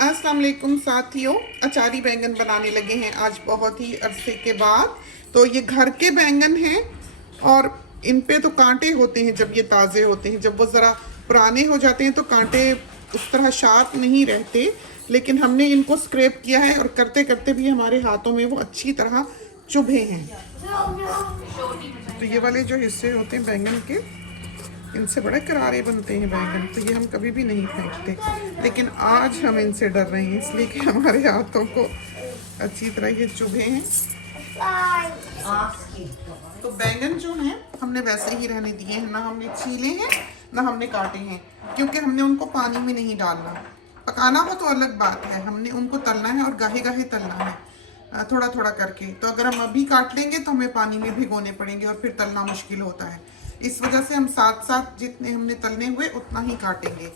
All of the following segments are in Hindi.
अस्सलाम वालेकुम साथियों, अचारी बैंगन बनाने लगे हैं आज बहुत ही अरसे के बाद। तो ये घर के बैंगन हैं और इन पे तो कांटे होते हैं जब ये ताज़े होते हैं। जब वो ज़रा पुराने हो जाते हैं तो कांटे उस तरह शार्प नहीं रहते, लेकिन हमने इनको स्क्रैप किया है और करते करते भी हमारे हाथों में वो अच्छी तरह चुभे हैं। तो ये वाले जो हिस्से होते हैं बैंगन के, इनसे बड़े करारे बनते हैं बैंगन, तो ये हम कभी भी नहीं फेंकते, लेकिन आज हम इनसे डर रहे हैं इसलिए कि हमारे हाथों को अच्छी तरह ये चुभे हैं। तो बैंगन जो हैं हमने वैसे ही रहने दिए हैं, ना हमने छीले हैं ना हमने काटे हैं, क्योंकि हमने उनको पानी में नहीं डालना। पकाना हो तो अलग बात है, हमने उनको तलना है और गाहे गाहे तलना है, थोड़ा थोड़ा करके। तो अगर हम अभी काट लेंगे तो हमें पानी में भिगोने पड़ेंगे और फिर तलना मुश्किल होता है। इस वजह से हम साथ साथ जितने हमने तलने हुए उतना ही काटेंगे।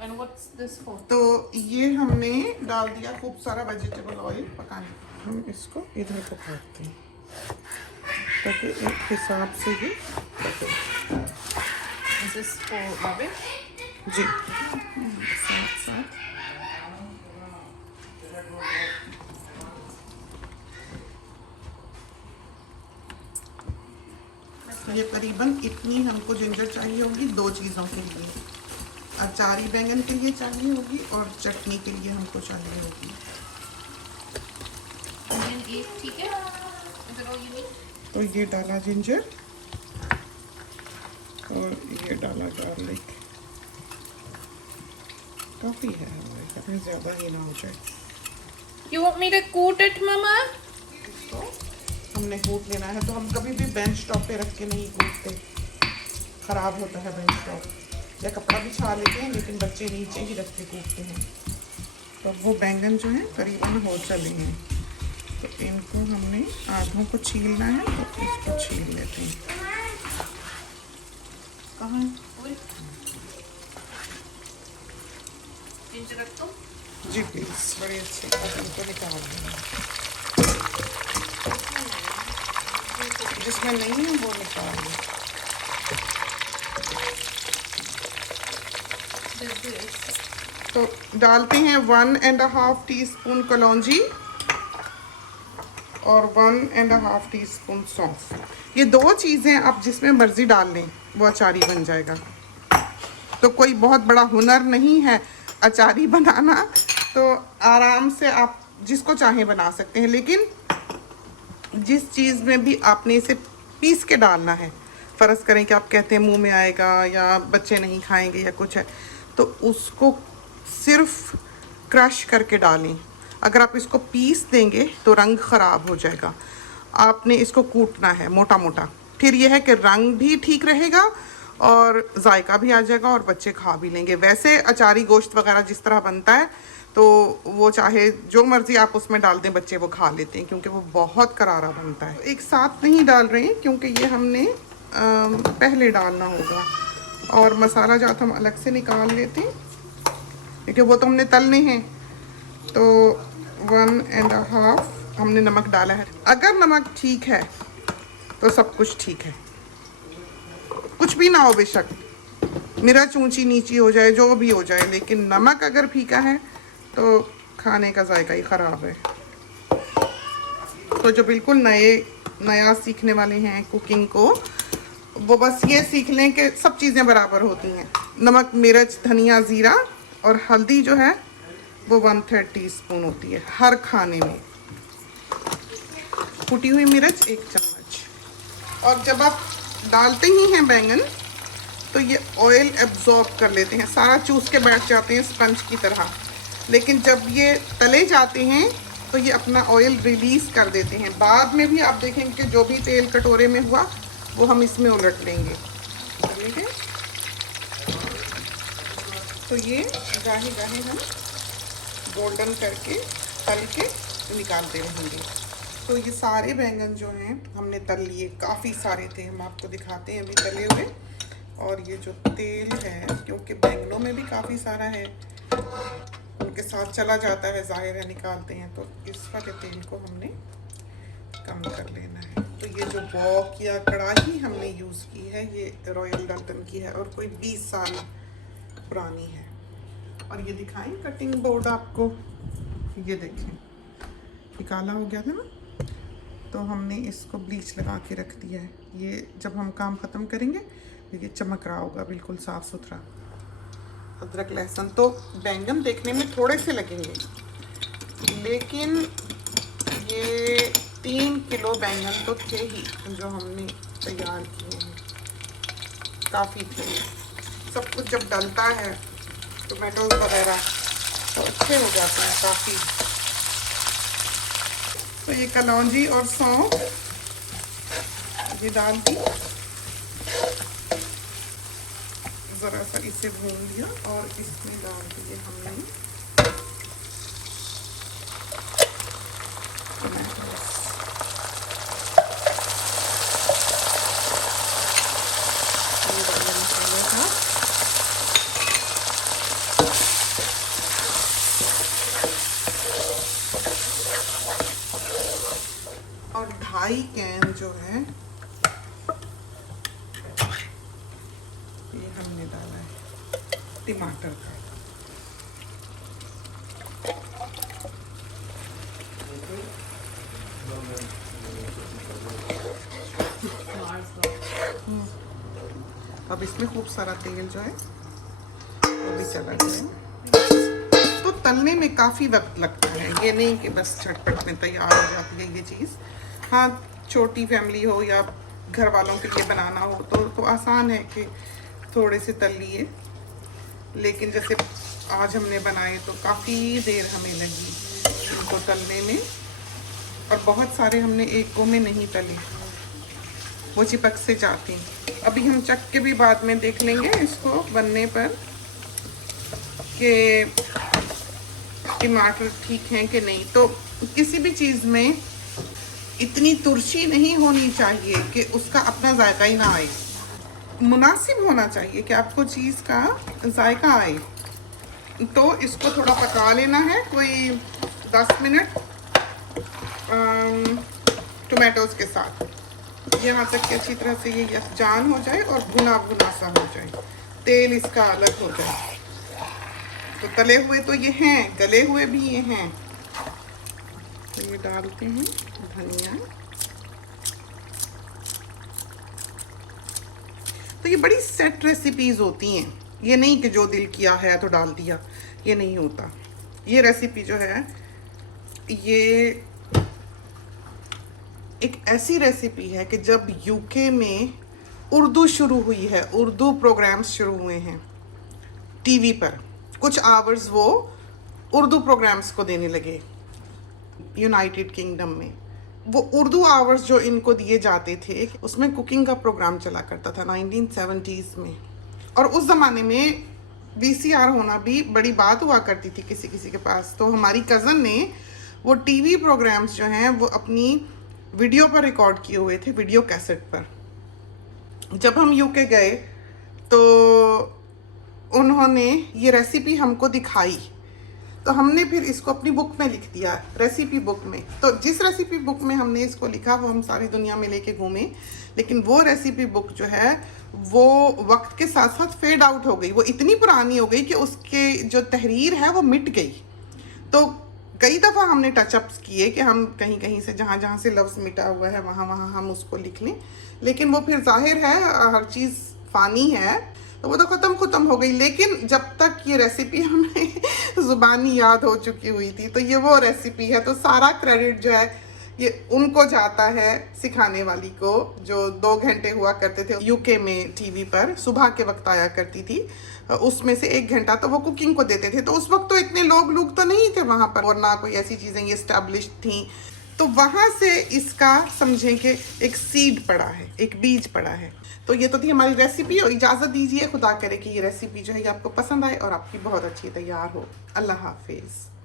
And what's this for? तो ये हमने डाल दिया खूब सारा वेजिटेबल ऑयल पकाने। हम इसको इधर को काटते हैं ताकि एक हिसाब से ये Is this for rubbish? जी साथ साथ ये करीबन इतनी हमको जिंजर चाहिए होगी 2 चीज़ों के लिए। अचारी बैंगन के लिए चाहिए होगी और चटनी के लिए हमको चाहिए होगी। Onion 8, ठीक है? Is that all you need? तो ये डाला जिंजर और ये डाला गार्लिक। काफ़ी है हमारे, कहीं ज़्यादा ही ना हो जाए। You want me to coat it, Mama? इसको हमने कूट लेना है। तो हम कभी भी बेंच टॉप पे रख के नहीं कूटते, ख़राब होता है बेंच टॉप, या कपड़ा बिछा लेते हैं, लेकिन बच्चे नीचे ही रख के कूटते हैं। तो वो बैंगन जो है करीबन हो चले हैं, तो इनको हमने आधों को छीलना है, तो इसको छील लेते हैं। कहाँ Ginger रख दो? जी प्लीज़, बड़े अच्छे। इनको निकाल देंगे, जिसमें नहीं है वो निकाल दें। तो डालते हैं 1.5 टीस्पून कलौंजी और 1.5 टीस्पून सौंफ। ये 2 चीज़ें आप जिसमें मर्ज़ी डाल लें, वो अचारी बन जाएगा। तो कोई बहुत बड़ा हुनर नहीं है अचारी बनाना, तो आराम से आप जिसको चाहें बना सकते हैं, लेकिन जिस चीज़ में भी आपने इसे पीस के डालना है, फ़र्ज़ करें कि आप कहते हैं मुंह में आएगा या बच्चे नहीं खाएंगे या कुछ है, तो उसको सिर्फ क्रश करके डालें। अगर आप इसको पीस देंगे तो रंग ख़राब हो जाएगा। आपने इसको कूटना है मोटा मोटा, फिर यह है कि रंग भी ठीक रहेगा और जायका भी आ जाएगा और बच्चे खा भी लेंगे। वैसे अचारी गोश्त वगैरह जिस तरह बनता है, तो वो चाहे जो मर्ज़ी आप उसमें डाल दें, बच्चे वो खा लेते हैं, क्योंकि वो बहुत करारा बनता है। एक साथ नहीं डाल रहे हैं क्योंकि ये हमने पहले डालना होगा, और मसाला जात हम अलग से निकाल लेते हैं क्योंकि वो तो हमने तलने हैं। तो 1.5 हमने नमक डाला है। अगर नमक ठीक है तो सब कुछ ठीक है, कुछ भी ना हो, बेशक मिर्च ऊंची नीची हो जाए, जो भी हो जाए, लेकिन नमक अगर फीका है तो खाने का जायका ही ख़राब है। तो जो बिल्कुल नया सीखने वाले हैं कुकिंग को, वो बस ये सीख लें कि सब चीज़ें बराबर होती हैं। नमक, मिर्च, धनिया, ज़ीरा और हल्दी जो है वो 1/3 टीस्पून होती है हर खाने में। कुटी हुई मिर्च 1 चम्मच। और जब आप डालते ही हैं बैंगन, तो ये ऑयल एब्जॉर्ब कर लेते हैं, सारा चूस के बैठ जाते हैं स्पंज की तरह। लेकिन जब ये तले जाते हैं तो ये अपना ऑयल रिलीज़ कर देते हैं। बाद में भी आप देखेंगे कि जो भी तेल कटोरे में हुआ वो हम इसमें उलट लेंगे, ठीक है। तो ये गाहे गाहे हम गोल्डन करके तल के निकालते रहेंगे। तो ये सारे बैंगन जो हैं हमने तल लिए, काफ़ी सारे थे, हम आपको दिखाते हैं अभी तले हुए। और ये जो तेल है, क्योंकि बैंगनों में भी काफ़ी सारा है, उनके साथ चला जाता है, ज़ाहिर है निकालते हैं, तो इस वाले तेल को हमने कम कर लेना है। तो ये जो वॉक या कढ़ाई हमने यूज़ की है, ये रॉयल डाल्टन की है और कोई 20 साल पुरानी है। और ये दिखाएं कटिंग बोर्ड आपको, ये देखें ये काला हो गया था ना, तो हमने इसको ब्लीच लगा के रख दिया है। ये जब हम काम ख़त्म करेंगे तो ये चमक रहा होगा बिल्कुल साफ़ सुथरा। अदरक लहसुन तो बैंगन देखने में थोड़े से लगेंगे, लेकिन ये 3 किलो बैंगन तो थे ही जो हमने तैयार किए हैं, काफ़ी थे। सब कुछ जब डलता है टोमेटोज वगैरह तो अच्छे हो जाते हैं काफ़ी। तो ये कलौंजी और सौंफ ये डाल दी, ज़रा सा इसे भून लिया और इसमें डाल दिए हमने टमाटोस। ये वाला मसाला था। और 2.5 कैन जो है ये हमने डाला है टमाटर का। अब इसमें खूब सारा तेल जो है वो भी चला जाए। तो तलने में काफ़ी वक्त लगता है, ये नहीं कि बस झटपट में तैयार हो जाती है ये चीज़। हाँ, छोटी फैमिली हो या घर वालों के लिए बनाना हो तो आसान है कि थोड़े से तल लिए, लेकिन जैसे आज हमने बनाए तो काफ़ी देर हमें लगी इनको तलने में, और बहुत सारे हमने एक गो में नहीं तले, वो चिपक से जाती। अभी हम चख के भी बाद में देख लेंगे इसको बनने पर कि टमाटर ठीक हैं कि नहीं। तो किसी भी चीज़ में इतनी तुरशी नहीं होनी चाहिए कि उसका अपना जायका ही ना आए, मुनासिब होना चाहिए कि आपको चीज़ का जायका आए। तो इसको थोड़ा पका लेना है, कोई 10 मिनट टोमेटोज़ के साथ, यहाँ तक कि अच्छी तरह से ये यकजान हो जाए और भुना भुना सा हो जाए, तेल इसका अलग हो जाए। तो तले हुए तो ये हैं, गले हुए भी ये हैं। तो ये डालते हैं धनिया। तो ये बड़ी सेट रेसिपीज़ होती हैं, ये नहीं कि जो दिल किया है तो डाल दिया, ये नहीं होता। ये रेसिपी जो है ये एक ऐसी रेसिपी है कि जब यूके में उर्दू शुरू हुई है, उर्दू प्रोग्राम्स शुरू हुए हैं टीवी पर, कुछ आवर्स वो उर्दू प्रोग्राम्स को देने लगे यूनाइटेड किंगडम में। वो उर्दू आवर्स जो इनको दिए जाते थे उसमें कुकिंग का प्रोग्राम चला करता था 1970s में। और उस ज़माने में VCR होना भी बड़ी बात हुआ करती थी किसी किसी के पास। तो हमारी कज़न ने वो टीवी प्रोग्राम्स जो हैं वो अपनी वीडियो पर रिकॉर्ड किए हुए थे, वीडियो कैसेट पर। जब हम यूके गए तो उन्होंने ये रेसिपी हमको दिखाई, तो हमने फिर इसको अपनी बुक में लिख दिया, रेसिपी बुक में। तो जिस रेसिपी बुक में हमने इसको लिखा वो हम सारी दुनिया में लेके घूमे, लेकिन वो रेसिपी बुक जो है वो वक्त के साथ साथ फेड आउट हो गई, वो इतनी पुरानी हो गई कि उसके जो तहरीर है वो मिट गई। तो कई दफ़ा हमने टचअप्स किए कि हम कहीं कहीं से जहाँ जहाँ से लफ्ज़ मिटा हुआ है वहाँ वहाँ हम उसको लिख लें, लेकिन वो फिर जाहिर है हर चीज़ फ़ानी है, तो वो तो ख़त्म हो गई। लेकिन जब तक ये रेसिपी हमें ज़ुबानी याद हो चुकी हुई थी, तो ये वो रेसिपी है। तो सारा क्रेडिट जो है ये उनको जाता है, सिखाने वाली को, जो 2 घंटे हुआ करते थे यूके में टीवी पर, सुबह के वक्त आया करती थी, उसमें से 1 घंटा तो वो कुकिंग को देते थे। तो उस वक्त तो इतने लोग तो नहीं थे वहाँ पर, और ना कोई ऐसी चीज़ें ये एस्टेब्लिश्ड थी। तो वहाँ से इसका समझें कि एक सीड पड़ा है, एक बीज पड़ा है। तो ये तो थी हमारी रेसिपी, और इजाज़त दीजिए, खुदा करे कि ये रेसिपी जो है ये आपको पसंद आए और आपकी बहुत अच्छी तैयार हो। अल्लाह हाफिज़।